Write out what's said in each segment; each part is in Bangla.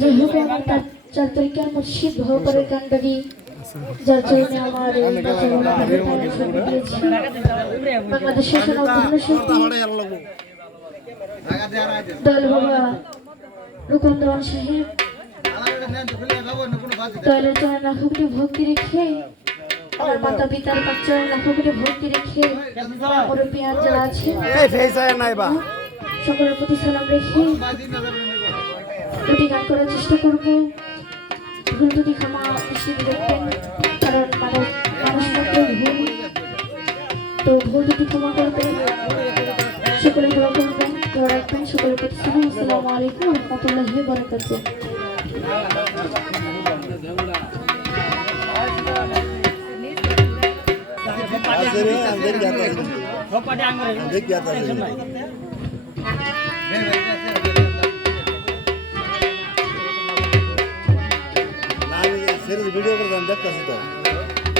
যে হোক আমার তার চার তরিকার মুর্শিদ ভবরের কান্ডারি যার জন্য আমার বাংলাদেশের কোনো বাবা সাহেব লাখো কোটি ভক্তি রেখে আমার মাতা পিতার চরণ লাখো কোটি ভক্তি রেখে মুরব্বিয়ান যারা আছে সকলের প্রতি সালাম রেখে দুটি গান করার চেষ্টা করব। ভুল দুটি ক্ষমা দৃষ্টিতে দেখবেন কারণ মানুষ মাত্র ভুল। তো ভুল দুটি ক্ষমা করবেন সকলে দোয়া করবেন। দোয়া রাখবেন সকলের প্রতি সালাম। আসসালামু আলাইকুম রহমতুল্লাহি বারাকাতুহু। আজরে আজরে যাতা দেখ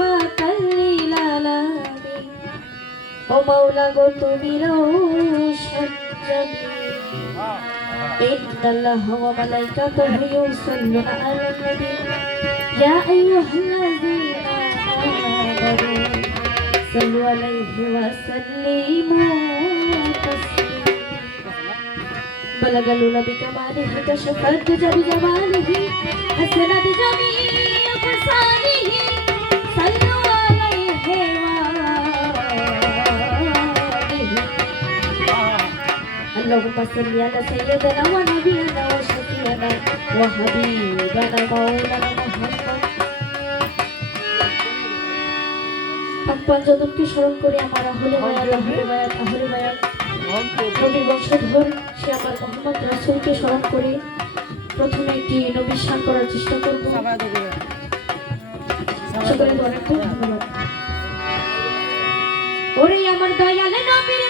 রহমাতাল্লিল আলামিন ও মাওলা إن الله. وملائكته يصلون على النبي يا أيها الذين آمنوا صلوا عليه وسلموا بلغ الأولى بكماله كشف الدجى بجماله حسن بجميع فرسانه اللهم صل على سيدنا ونبينا وشفيعنا وحبيبنا مولانا محمد পঞ্চদনকে স্মরণ করে আমার আহলে মায়াত আহলে মায়াত আহলে মায়াত নবীর বংশধর সে আমার মোহাম্মদ রাসুলকে স্মরণ করে প্রথমে একটি নবীর শান করার চেষ্টা করব সকলে বলেন খুব ধন্যবাদ ওরে আমার দয়ালে নবীর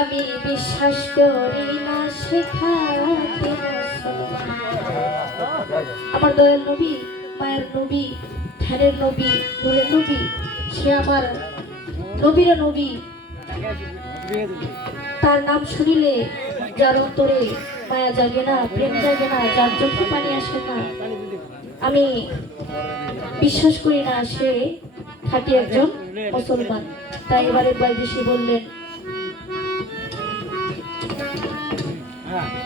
আমি বিশ্বাস করি না শেখাতে আমার দয়াল নবী, মায়ের নবী, ধ্যানের নবী নূরের নবী, সে আমার নবীর নবী। তার নাম শুনিলে যার অন্তরে মায়া জাগে না, প্রেম জাগে না, যার চোখে পানি আসে না। আমি বিশ্বাস করি না সে খাঁটি একজন মুসলমান। তাই এবারে বাইদেশি বললেন Yeah.